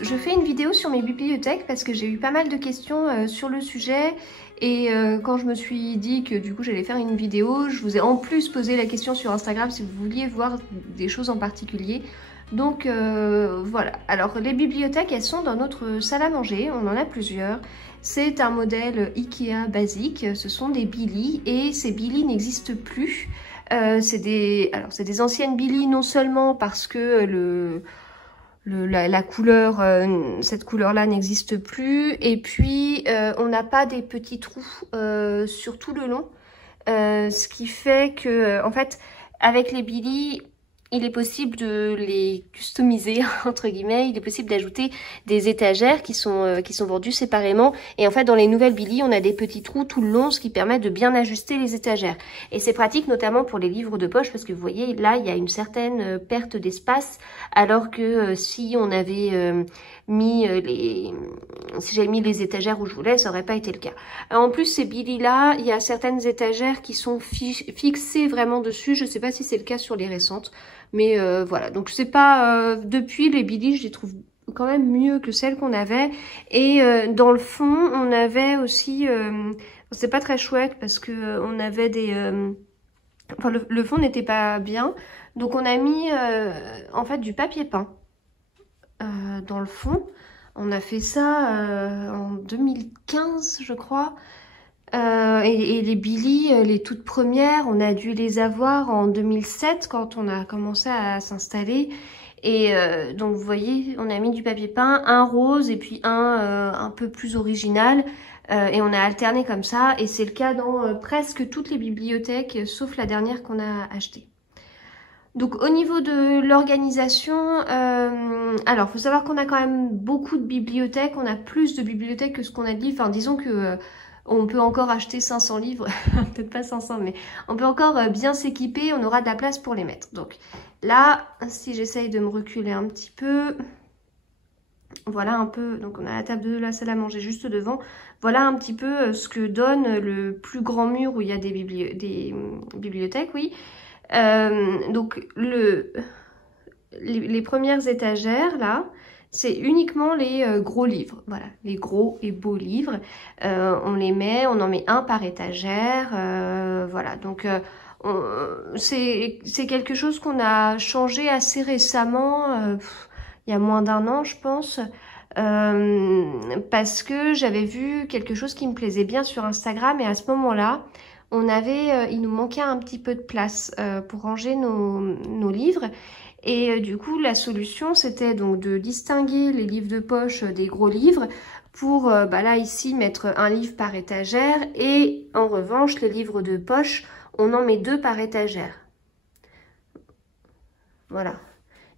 je fais une vidéo sur mes bibliothèques parce que j'ai eu pas mal de questions sur le sujet. Et quand je me suis dit que du coup j'allais faire une vidéo, je vous ai en plus posé la question sur Instagram si vous vouliez voir des choses en particulier. Donc voilà, alors les bibliothèques elles sont dans notre salle à manger, on en a plusieurs. C'est un modèle Ikea basique, ce sont des Billy et ces Billy n'existent plus. C'est des anciennes Billy non seulement parce que la couleur, cette couleur-là n'existe plus. Et puis, on n'a pas des petits trous sur tout le long. Ce qui fait que, en fait, avec les Billy, il est possible de les customiser, entre guillemets. Il est possible d'ajouter des étagères qui sont vendues séparément. Et en fait, dans les nouvelles Billy, on a des petits trous tout le long, ce qui permet de bien ajuster les étagères. Et c'est pratique notamment pour les livres de poche, parce que vous voyez, là, il y a une certaine perte d'espace, alors que si on avait si j'avais mis les étagères où je voulais, ça n'aurait pas été le cas. En plus, ces Billy-là, il y a certaines étagères qui sont fixées vraiment dessus. Je ne sais pas si c'est le cas sur les récentes. Mais voilà, donc c'est pas... depuis les Billy, je les trouve quand même mieux que celles qu'on avait. Et dans le fond, on avait aussi... c'est pas très chouette parce que on avait des... enfin, le fond n'était pas bien. Donc on a mis en fait du papier peint dans le fond. On a fait ça en 2015, je crois. Et les Billy, les toutes premières, on a dû les avoir en 2007 quand on a commencé à s'installer. Et donc vous voyez, on a mis du papier peint, un rose et puis un peu plus original. Et on a alterné comme ça. Et c'est le cas dans presque toutes les bibliothèques, sauf la dernière qu'on a achetée. Donc au niveau de l'organisation, alors faut savoir qu'on a quand même beaucoup de bibliothèques. On a plus de bibliothèques que ce qu'on a de livres. Enfin disons que... on peut encore acheter 500 livres, peut-être pas 500, mais on peut encore bien s'équiper, on aura de la place pour les mettre. Donc là, si j'essaye de me reculer un petit peu, voilà un peu, donc on a la table de la salle à manger juste devant, voilà un petit peu ce que donne le plus grand mur où il y a des bibliothèques, oui. Donc les premières étagères là, c'est uniquement les gros livres, voilà, les gros et beaux livres. On les met, on en met un par étagère, voilà. Donc c'est quelque chose qu'on a changé assez récemment, il y a moins d'un an, je pense, parce que j'avais vu quelque chose qui me plaisait bien sur Instagram et à ce moment-là, il nous manquait un petit peu de place pour ranger nos livres. Et du coup, la solution, c'était donc de distinguer les livres de poche des gros livres pour, là, ici, mettre un livre par étagère. Et en revanche, les livres de poche, on en met 2 par étagère. Voilà.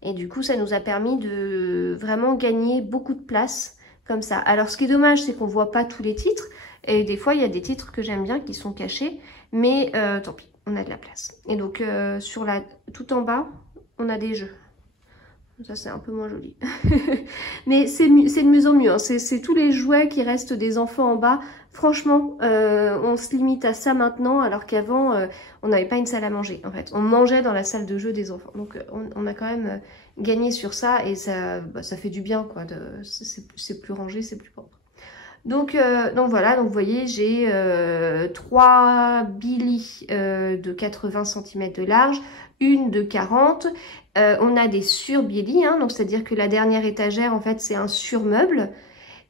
Et du coup, ça nous a permis de vraiment gagner beaucoup de place comme ça. Alors, ce qui est dommage, c'est qu'on voit pas tous les titres. Et des fois, il y a des titres que j'aime bien qui sont cachés. Mais tant pis, on a de la place. Et donc, tout en bas... on a des jeux. Ça, c'est un peu moins joli. Mais c'est de mieux en mieux. Hein. C'est tous les jouets qui restent des enfants en bas. Franchement, on se limite à ça maintenant, alors qu'avant, on n'avait pas une salle à manger, en fait. On mangeait dans la salle de jeu des enfants. Donc, on a quand même gagné sur ça. Et ça fait du bien, quoi. C'est plus rangé, c'est plus propre. Donc voilà, donc vous voyez, j'ai 3 Billy de 80 cm de large, une de 40. On a des sur-Billy, hein, donc c'est-à-dire que la dernière étagère, en fait, c'est un surmeuble.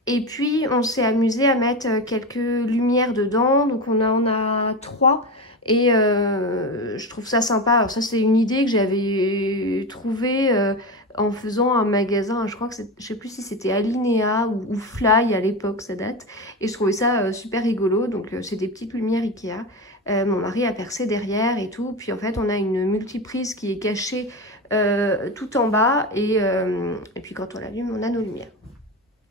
Et puis, on s'est amusé à mettre quelques lumières dedans, donc on en a 3. Et je trouve ça sympa. Alors ça, c'est une idée que j'avais trouvée... en faisant un magasin, je crois que je sais plus si c'était Alinea ou Fly à l'époque, ça date. Et je trouvais ça super rigolo. Donc c'est des petites lumières Ikea. Mon mari a percé derrière et tout. Puis en fait on a une multiprise qui est cachée tout en bas. Et puis quand on l'allume, on a nos lumières.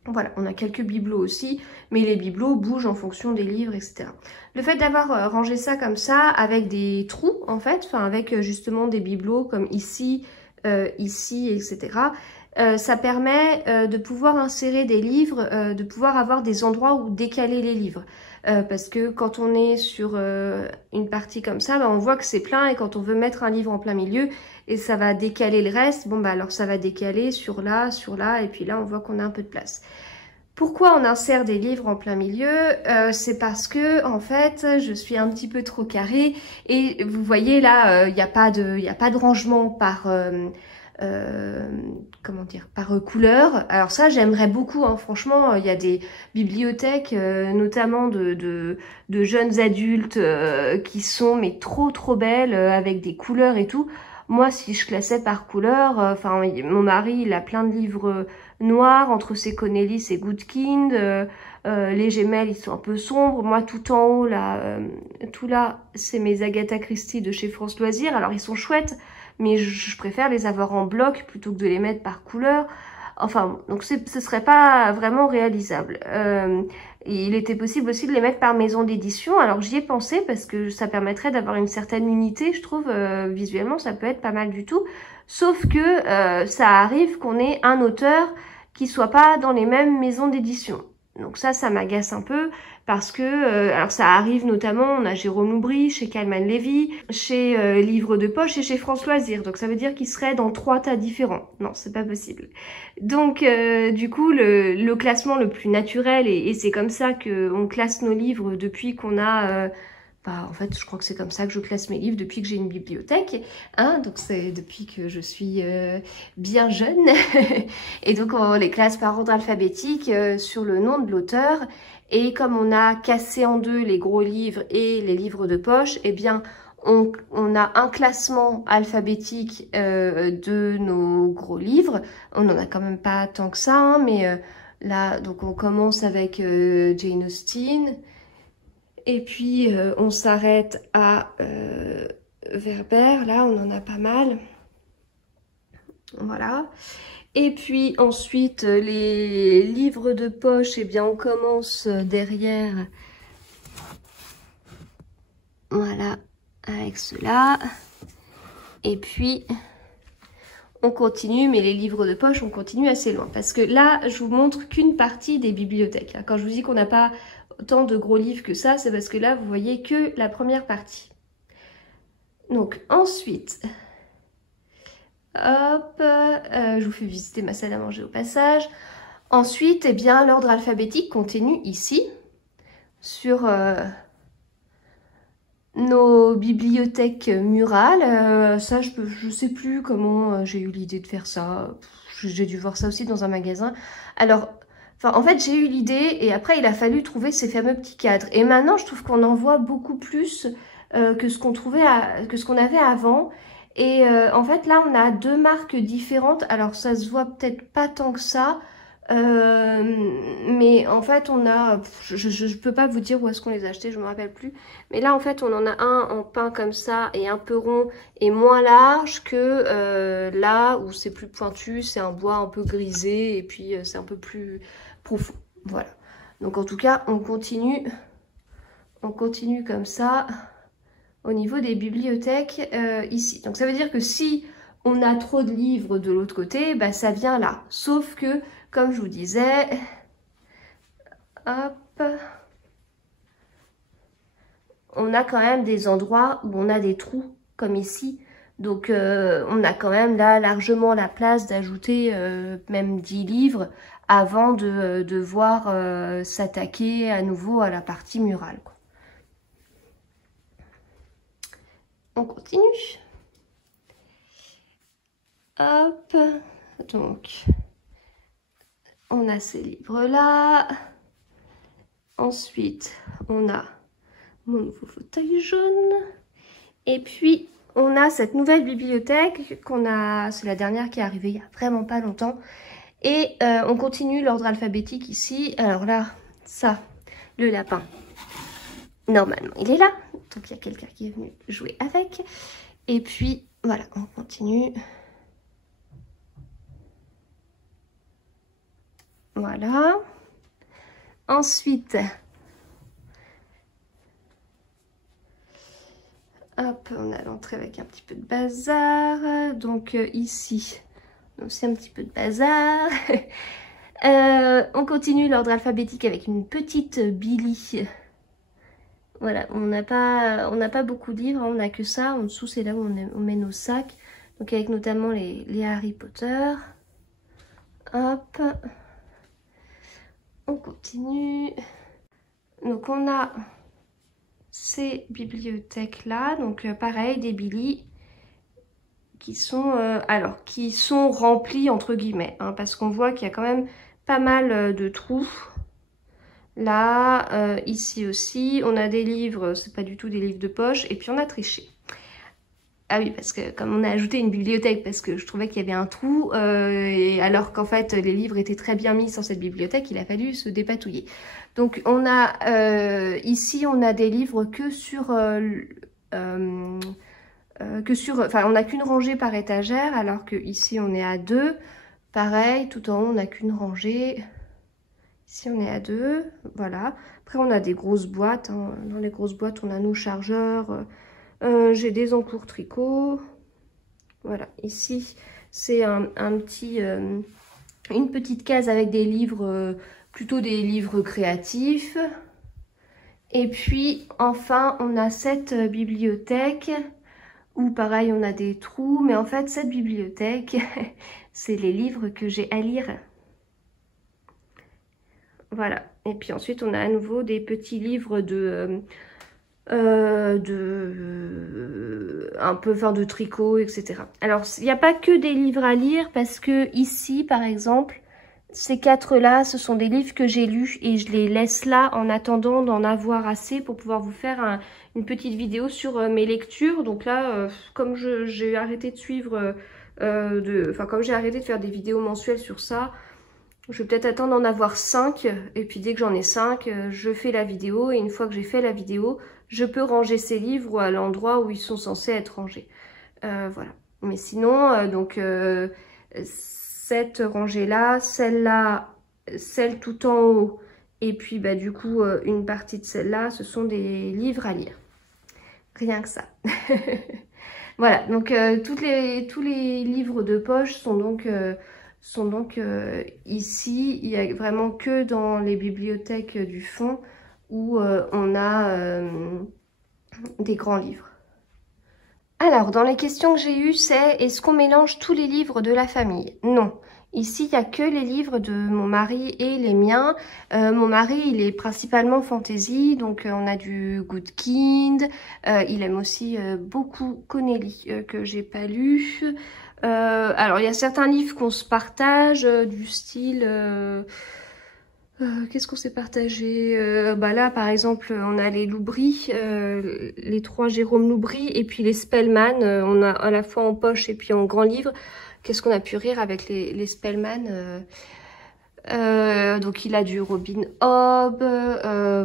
Voilà, on a quelques bibelots aussi, mais les bibelots bougent en fonction des livres, etc. Le fait d'avoir rangé ça comme ça, avec des trous en fait, enfin avec justement des bibelots comme ici, ici, etc. ça permet de pouvoir insérer des livres, de pouvoir avoir des endroits où décaler les livres. Parce que quand on est sur une partie comme ça, bah, on voit que c'est plein et quand on veut mettre un livre en plein milieu et ça va décaler le reste, bon bah alors ça va décaler sur là, et puis là on voit qu'on a un peu de place. Pourquoi on insère des livres en plein milieu? C'est parce que en fait je suis un petit peu trop carrée et vous voyez là il n'y a pas de rangement par comment dire, par couleur. Alors ça j'aimerais beaucoup, hein. Franchement il y a des bibliothèques notamment de jeunes adultes qui sont mais trop belles avec des couleurs et tout. Moi si je classais par couleur, enfin mon mari il a plein de livres noirs entre ses Cornelis et Goodkind, les Gemelles ils sont un peu sombres. Moi tout en haut là, tout là c'est mes Agatha Christie de chez France Loisirs. Alors ils sont chouettes, mais je préfère les avoir en bloc plutôt que de les mettre par couleur. Enfin, donc ce serait pas vraiment réalisable. Il était possible aussi de les mettre par maison d'édition. Alors j'y ai pensé parce que ça permettrait d'avoir une certaine unité, je trouve, visuellement, ça peut être pas mal du tout. Sauf que ça arrive qu'on ait un auteur qui soit pas dans les mêmes maisons d'édition. Donc ça m'agace un peu parce que, alors ça arrive notamment, on a Jérôme Loubry, chez Calman Lévy, chez Livre de Poche et chez France Loisirs. Donc ça veut dire qu'il serait dans 3 tas différents. Non, c'est pas possible. Donc du coup, le classement le plus naturel, et c'est comme ça qu'on classe nos livres depuis qu'on a... bah, en fait, je crois que c'est comme ça que je classe mes livres depuis que j'ai une bibliothèque, hein, donc c'est depuis que je suis bien jeune. Et donc on les classe par ordre alphabétique sur le nom de l'auteur. Et comme on a cassé en deux les gros livres et les livres de poche, eh bien on a un classement alphabétique de nos gros livres. On n'en a quand même pas tant que ça, hein, mais là, donc on commence avec Jane Austen. Et puis on s'arrête à Werber, là on en a pas mal. Voilà. Et puis ensuite les livres de poche, eh bien on commence derrière. Voilà, avec cela. Et puis on continue, mais les livres de poche, on continue assez loin. Parce que là, je vous montre qu'une partie des bibliothèques. Quand je vous dis qu'on n'a pas autant de gros livres que ça, c'est parce que là, vous voyez que la première partie. Donc ensuite, hop, je vous fais visiter ma salle à manger au passage. Ensuite, eh bien, l'ordre alphabétique continue ici, sur nos bibliothèques murales. Ça, je sais plus comment j'ai eu l'idée de faire ça. J'ai dû voir ça aussi dans un magasin. Alors, enfin, en fait, j'ai eu l'idée et après, il a fallu trouver ces fameux petits cadres. Et maintenant, je trouve qu'on en voit beaucoup plus que ce qu'on avait avant. Et en fait, là, on a 2 marques différentes. Alors, ça se voit peut-être pas tant que ça. Mais en fait, on a... Je peux pas vous dire où est-ce qu'on les a achetés, je me rappelle plus. Mais là, en fait, on en a un en pain comme ça et un peu rond et moins large que là où c'est plus pointu. C'est un bois un peu grisé et puis c'est un peu plus profond. Voilà. Donc, en tout cas, on continue comme ça au niveau des bibliothèques ici. Donc ça veut dire que si on a trop de livres de l'autre côté, bah, ça vient là. Sauf que, comme je vous disais, hop, on a quand même des endroits où on a des trous, comme ici. Donc on a quand même là largement la place d'ajouter même 10 livres avant de devoir s'attaquer à nouveau à la partie murale, quoi. On continue. Hop, donc on a ces livres-là. Ensuite, on a mon nouveau fauteuil jaune. Et puis, on a cette nouvelle bibliothèque qu'on a... C'est la dernière qui est arrivée il n'y a vraiment pas longtemps. Et on continue l'ordre alphabétique ici. Alors là, ça, le lapin, normalement, il est là. Donc, il y a quelqu'un qui est venu jouer avec. Et puis, voilà, on continue. Voilà. Ensuite, hop, on a l'entrée avec un petit peu de bazar. Donc ici, aussi un petit peu de bazar. On continue l'ordre alphabétique avec une petite Billy. Voilà, on n'a pas beaucoup de livres, hein, on n'a que ça. En dessous, c'est là où on met nos sacs. Donc avec notamment les Harry Potter. Hop. On continue. Donc on a ces bibliothèques là. Donc pareil, des Billy qui sont, qui sont remplies entre guillemets. Hein, parce qu'on voit qu'il y a quand même pas mal de trous. Là, ici aussi, on a des livres, c'est pas du tout des livres de poche, et puis on a triché. Ah oui, parce que comme on a ajouté une bibliothèque, parce que je trouvais qu'il y avait un trou, et alors qu'en fait les livres étaient très bien mis sur cette bibliothèque, il a fallu se dépatouiller. Donc on a, ici on a des livres que sur, on n'a qu'une rangée par étagère, alors que ici on est à 2. Pareil, tout en haut on n'a qu'une rangée. Ici on est à 2, voilà. Après on a des grosses boîtes, hein. Dans les grosses boîtes on a nos chargeurs, j'ai des encours tricot. Voilà, ici c'est une petite case avec des livres, plutôt des livres créatifs. Et puis enfin on a cette bibliothèque où pareil on a des trous, mais en fait cette bibliothèque c'est les livres que j'ai à lire. Voilà, et puis ensuite on a à nouveau des petits livres de tricot, etc. Alors il n'y a pas que des livres à lire, parce que ici par exemple, ces 4 là, ce sont des livres que j'ai lus et je les laisse là en attendant d'en avoir assez pour pouvoir vous faire une petite vidéo sur mes lectures. Donc là, comme j'ai arrêté de suivre, comme j'ai arrêté de faire des vidéos mensuelles sur ça, je vais peut-être attendre d'en avoir 5, et puis dès que j'en ai 5, je fais la vidéo, et une fois que j'ai fait la vidéo, je peux ranger ces livres à l'endroit où ils sont censés être rangés. Voilà. Mais sinon, cette rangée-là, celle-là, celle tout en haut, et puis bah, du coup, une partie de celle-là, ce sont des livres à lire. Rien que ça. Voilà, donc tous les livres de poche sont donc ici. Il n'y a vraiment que dans les bibliothèques du fond où on a des grands livres. Alors, dans les questions que j'ai eues, c'est est-ce qu'on mélange tous les livres de la famille? Non. Ici, il n'y a que les livres de mon mari et les miens. Mon mari, il est principalement fantasy, donc on a du Goodkind. Il aime aussi beaucoup Connelly, que j'ai pas lu. Alors, il y a certains livres qu'on se partage, du style... qu'est-ce qu'on s'est partagé? Là, par exemple, on a les Loubry, les 3 Jérôme Loubry, et puis les Spellman. On a à la fois en poche et puis en grand livre. Qu'est-ce qu'on a pu rire avec les Spellman? Donc il a du Robin Hobb,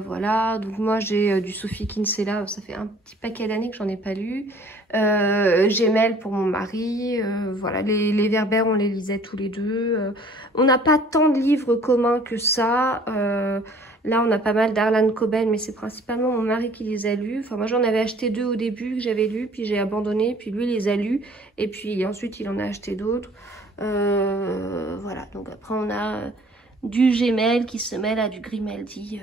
voilà. Donc moi j'ai du Sophie Kinsella, ça fait un petit paquet d'années que j'en ai pas lu. Gemelle pour mon mari, voilà. Les Werber on les lisait tous les deux. On n'a pas tant de livres communs que ça. Là on a pas mal d'Harlan Coben, mais c'est principalement mon mari qui les a lus. Enfin moi j'en avais acheté 2 au début que j'avais lus, puis j'ai abandonné, puis lui il les a lus, et puis ensuite il en a acheté d'autres. Voilà, donc après on a du Gemelle qui se mêle à du Grimaldi,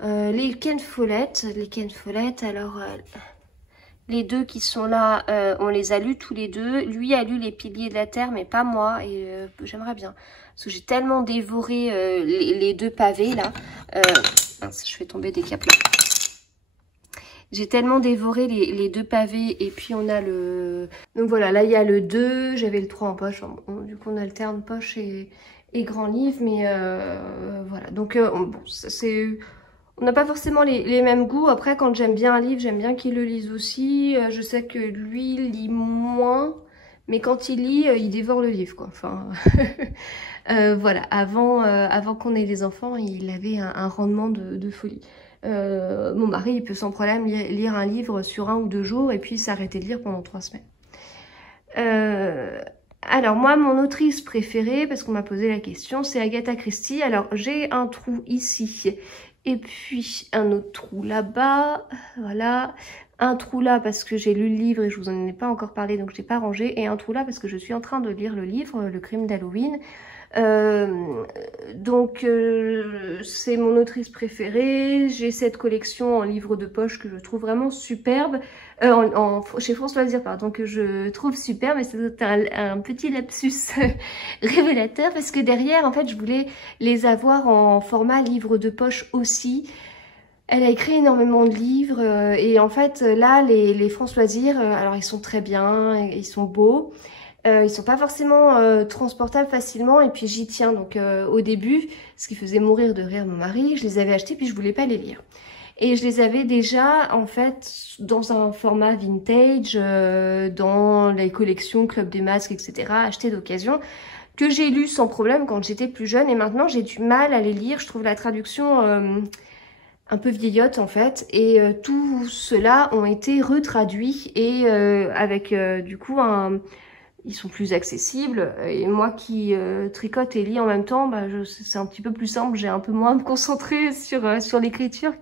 les Ken Follett, alors les 2 qui sont là, on les a lus tous les 2. Lui a lu Les Piliers de la Terre, mais pas moi, et j'aimerais bien, parce que j'ai tellement dévoré les 2 pavés là. Mince, je fais tomber des câbles. J'ai tellement dévoré les 2 pavés, et puis on a le... Donc voilà, là il y a le 2, j'avais le 3 en poche, du coup on alterne poche et grand livre, mais voilà. Donc bon, on n'a pas forcément les mêmes goûts. Après, quand j'aime bien un livre, j'aime bien qu'il le lise aussi. Je sais que lui lit moins, mais quand il lit, il dévore le livre, quoi. Enfin, voilà, avant qu'on ait les enfants, il avait un rendement de folie. Mon mari, il peut sans problème lire un livre sur 1 ou 2 jours et puis s'arrêter de lire pendant 3 semaines. Alors moi, mon autrice préférée, parce qu'on m'a posé la question, c'est Agatha Christie. Alors j'ai un trou ici et puis un autre trou là-bas, voilà. un trou là parce que j'ai lu le livre et je vous en ai pas encore parlé, donc je l'ai pas rangé, et un trou là parce que je suis en train de lire le livre, Le crime d'Halloween. C'est mon autrice préférée. J'ai cette collection en livre de poche que je trouve vraiment superbe, chez France Loisirs, pardon, que je trouve superbe, et c'est un petit lapsus révélateur parce que derrière, en fait, je voulais les avoir en format livre de poche aussi. Elle a écrit énormément de livres, et en fait là les France Loisirs, alors ils sont très bien, ils sont beaux. Ils sont pas forcément transportables facilement, et puis j'y tiens. Donc au début, ce qui faisait mourir de rire mon mari, je les avais achetés puis je voulais pas les lire. Et je les avais déjà en fait dans un format vintage, dans les collections Club des Masques, etc. achetés d'occasion, que j'ai lu sans problème quand j'étais plus jeune, et maintenant j'ai du mal à les lire. Je trouve la traduction un peu vieillotte en fait, et tout cela ont été retraduits, et avec du coup ils sont plus accessibles, et moi qui tricote et lis en même temps, bah, c'est un petit peu plus simple, j'ai un peu moins à me concentrer sur l'écriture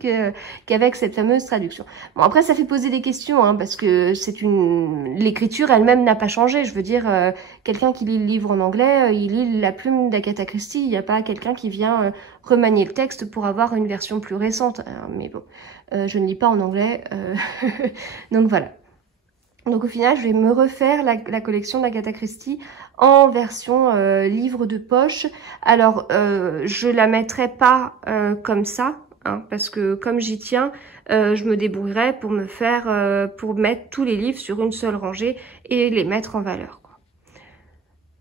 qu'avec cette fameuse traduction. Bon, après ça fait poser des questions, hein, parce que l'écriture elle-même n'a pas changé. Je veux dire, quelqu'un qui lit le livre en anglais, il lit la plume d'Agatha Christie, il n'y a pas quelqu'un qui vient remanier le texte pour avoir une version plus récente. Mais bon, je ne lis pas en anglais, donc voilà. Donc au final, je vais me refaire la collection d'Agatha Christie en version livre de poche. Alors, je la mettrai pas comme ça, hein, parce que comme j'y tiens, je me débrouillerai pour pour mettre tous les livres sur une seule rangée et les mettre en valeur, quoi.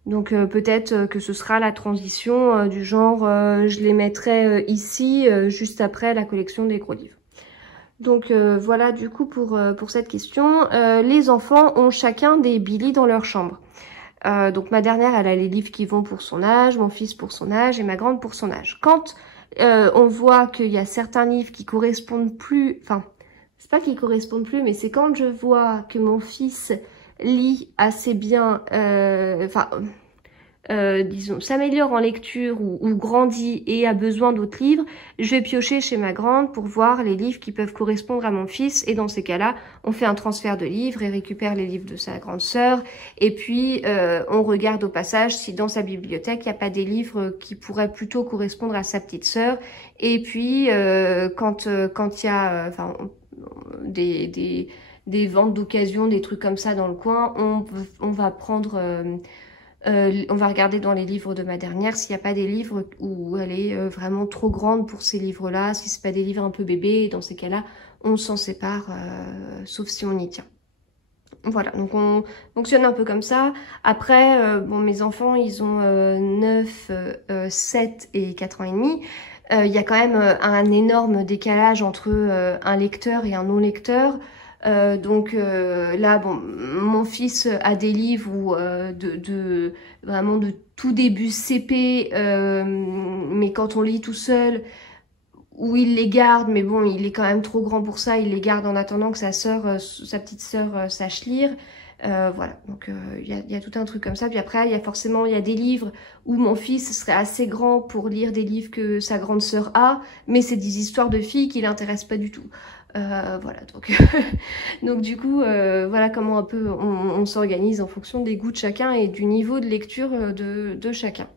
Donc peut-être que ce sera la transition du genre, je les mettrai ici, juste après la collection des gros livres. Donc voilà du coup pour cette question. Les enfants ont chacun des Billy dans leur chambre. Donc ma dernière, elle a les livres qui vont pour son âge, mon fils pour son âge et ma grande pour son âge. Quand on voit qu'il y a certains livres qui correspondent plus, enfin c'est pas qu'ils correspondent plus, mais c'est quand je vois que mon fils lit assez bien, disons, s'améliore en lecture ou grandit et a besoin d'autres livres, je vais piocher chez ma grande pour voir les livres qui peuvent correspondre à mon fils, et dans ces cas-là, on fait un transfert de livres et récupère les livres de sa grande sœur, et puis on regarde au passage si dans sa bibliothèque, il n'y a pas des livres qui pourraient plutôt correspondre à sa petite sœur, et puis quand il y a des ventes d'occasion, des trucs comme ça dans le coin, on va prendre... on va regarder dans les livres de ma dernière s'il n'y a pas des livres où elle est vraiment trop grande pour ces livres-là, si c'est pas des livres un peu bébés, dans ces cas-là, on s'en sépare, sauf si on y tient. Voilà, donc on fonctionne un peu comme ça. Après, bon, mes enfants, ils ont 9, 7 et 4 ans et demi. Il y a quand même un énorme décalage entre un lecteur et un non-lecteur. Là, bon, mon fils a des livres où, vraiment de tout début CP, mais quand on lit tout seul, où il les garde, mais bon, il est quand même trop grand pour ça, il les garde en attendant que sa petite sœur sache lire. Voilà, donc il y a tout un truc comme ça. Puis après, il y a des livres où mon fils serait assez grand pour lire des livres que sa grande sœur a, mais c'est des histoires de filles qui l'intéressent pas du tout. Voilà, donc du coup, voilà comment un peu on s'organise en fonction des goûts de chacun et du niveau de lecture de chacun.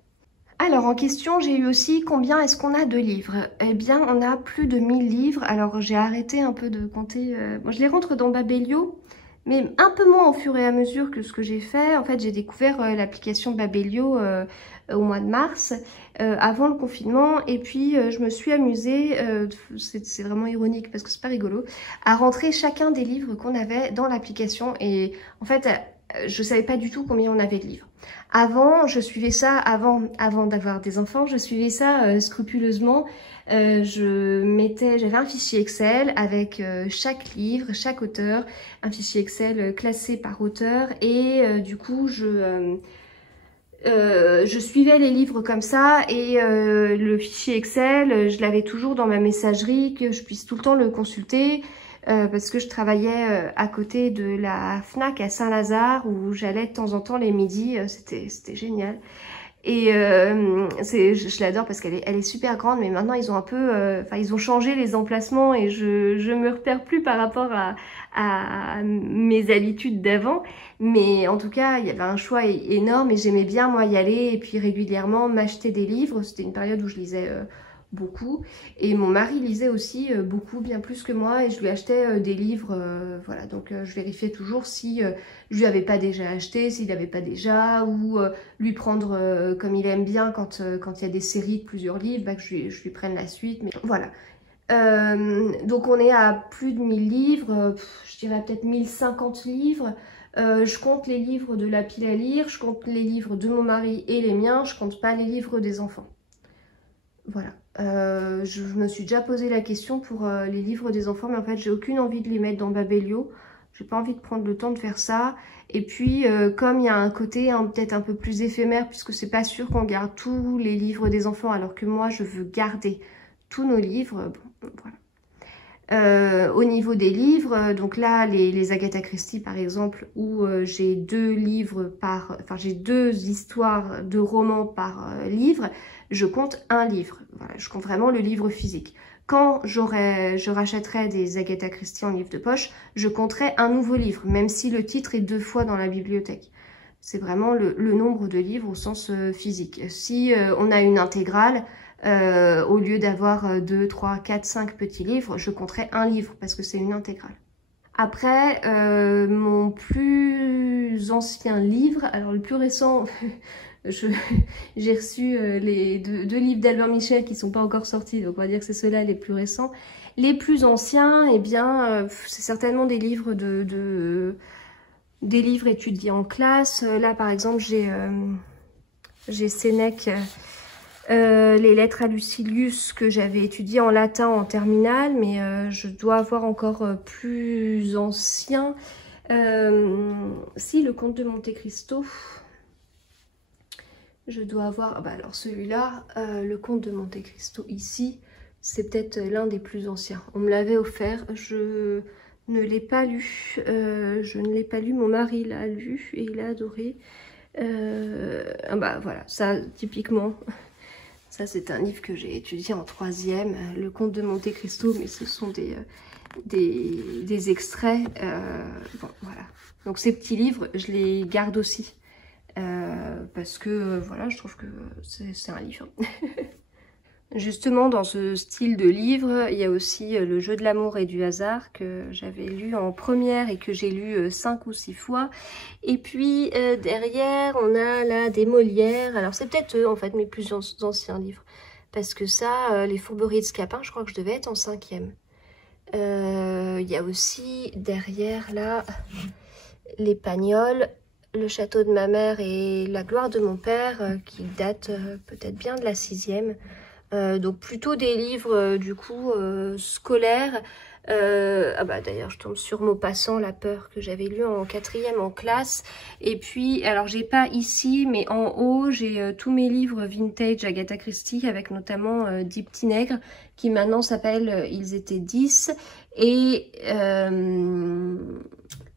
Alors en question, j'ai eu aussi combien est-ce qu'on a de livres? Eh bien, on a plus de 1000 livres. Alors j'ai arrêté un peu de compter. Bon, je les rentre dans Babelio, mais un peu moins au fur et à mesure que ce que j'ai fait. En fait, j'ai découvert l'application Babelio au mois de mars, avant le confinement, et puis je me suis amusée, c'est vraiment ironique parce que c'est pas rigolo, à rentrer chacun des livres qu'on avait dans l'application, et en fait, je savais pas du tout combien on avait de livres. Avant, je suivais ça, avant d'avoir des enfants, je suivais ça scrupuleusement. J'avais un fichier Excel avec chaque livre, chaque auteur, un fichier Excel classé par auteur, et du coup je suivais les livres comme ça, et le fichier Excel, je l'avais toujours dans ma messagerie, que je puisse tout le temps le consulter, parce que je travaillais à côté de la Fnac à Saint-Lazare, où j'allais de temps en temps les midis, c'était génial. Et je l'adore parce qu'elle est super grande, mais maintenant ils ont un peu, ils ont changé les emplacements et je me repère plus par rapport à mes habitudes d'avant. Mais en tout cas, il y avait un choix énorme et j'aimais bien moi y aller et puis régulièrement m'acheter des livres. C'était une période où je lisais beaucoup et mon mari lisait aussi beaucoup, bien plus que moi, et je lui achetais des livres, voilà. Donc je vérifiais toujours si je lui avais pas déjà acheté, s'il n'avait pas déjà, ou lui prendre comme il aime bien quand il y a des séries de plusieurs livres, bah, que je lui prenne la suite, mais voilà. Donc on est à plus de 1000 livres, je dirais peut-être 1050 livres. Je compte les livres de la pile à lire, je compte les livres de mon mari et les miens, je compte pas les livres des enfants. Voilà. Je me suis déjà posé la question pour les livres des enfants, mais en fait j'ai aucune envie de les mettre dans Babelio. J'ai pas envie de prendre le temps de faire ça. Et puis comme il y a un côté peut-être un peu plus éphémère, puisque c'est pas sûr qu'on garde tous les livres des enfants, alors que moi je veux garder tous nos livres. Bon, voilà. Au niveau des livres, donc là les Agatha Christie par exemple, où j'ai j'ai 2 histoires de romans par livre, je compte un livre. Voilà, je compte vraiment le livre physique. Quand je rachèterai des Agatha Christie en livre de poche, je compterai un nouveau livre, même si le titre est 2 fois dans la bibliothèque. C'est vraiment le nombre de livres au sens physique. Si on a une intégrale, au lieu d'avoir 2, 3, 4, 5 petits livres, je compterai un livre parce que c'est une intégrale. Après, mon plus ancien livre, alors le plus récent, j'ai reçu les deux livres d'Albert Michel qui ne sont pas encore sortis, donc on va dire que c'est ceux-là les plus récents. Les plus anciens, eh bien, c'est certainement des livres des livres étudiés en classe. Là, par exemple, j'ai Sénèque, les lettres à Lucilius que j'avais étudié en latin en terminale, mais je dois avoir encore plus ancien. Si, le Comte de Monte Cristo. Je dois avoir, bah alors celui-là, le Comte de Monte Cristo ici, c'est peut-être l'un des plus anciens. On me l'avait offert, je ne l'ai pas lu, mon mari l'a lu et il a adoré. Bah voilà, ça typiquement, ça c'est un livre que j'ai étudié en 3e, le Comte de Monte Cristo, mais ce sont des extraits, bon voilà. Donc ces petits livres, je les garde aussi. Parce que voilà, je trouve que c'est un livre. Justement, dans ce style de livre, il y a aussi Le jeu de l'amour et du hasard que j'avais lu en première et que j'ai lu 5 ou 6 fois. Et puis derrière, on a là des Molières. Alors c'est peut-être eux en fait mes plus anciens livres. Parce que ça, Les Fourberies de Scapin, je crois que je devais être en 5e. Il y a aussi derrière là Les Pagnols, Le château de ma mère et La gloire de mon père, qui datent peut-être bien de la 6e. Donc plutôt des livres du coup scolaires. Ah bah d'ailleurs je tombe sur Maupassant, La peur, que j'avais lu en 4e en classe. Et puis alors j'ai pas ici, mais en haut j'ai tous mes livres vintage Agatha Christie, avec notamment 10 petits nègres, qui maintenant s'appelle Ils étaient 10.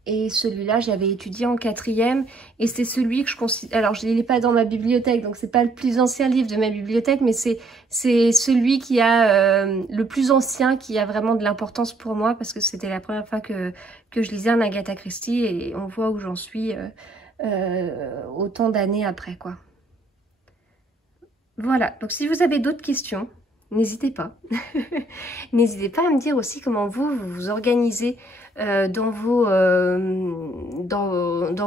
Et celui-là, j'avais étudié en 4e, et c'est celui que je considère... Alors, je ne l'ai pas dans ma bibliothèque, donc c'est pas le plus ancien livre de ma bibliothèque, mais c'est celui qui a le plus ancien, qui a vraiment de l'importance pour moi, parce que c'était la première fois que je lisais un Agatha Christie, et on voit où j'en suis autant d'années après, quoi. Voilà, donc si vous avez d'autres questions, n'hésitez pas. N'hésitez pas à me dire aussi comment vous vous organisez dans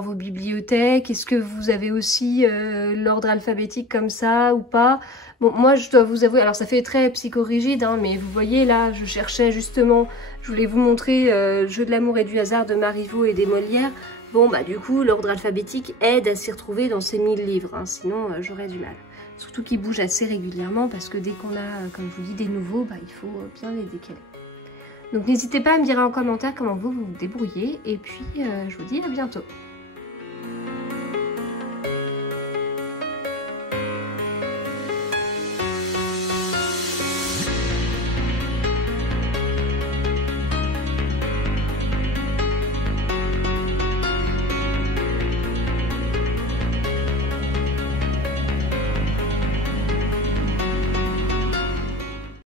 vos bibliothèques. Est-ce que vous avez aussi l'ordre alphabétique comme ça ou pas? Bon, moi je dois vous avouer, alors ça fait très psychorigide, hein, mais vous voyez là, je cherchais justement, je voulais vous montrer Jeu de l'amour et du hasard de Marivaux et des Molières. Bon bah du coup l'ordre alphabétique aide à s'y retrouver dans ces 1000 livres, hein, sinon j'aurais du mal. Surtout qu'ils bougent assez régulièrement, parce que dès qu'on a, comme je vous dis, des nouveaux, bah, il faut bien les décaler. Donc n'hésitez pas à me dire en commentaire comment vous vous débrouillez, et puis je vous dis à bientôt.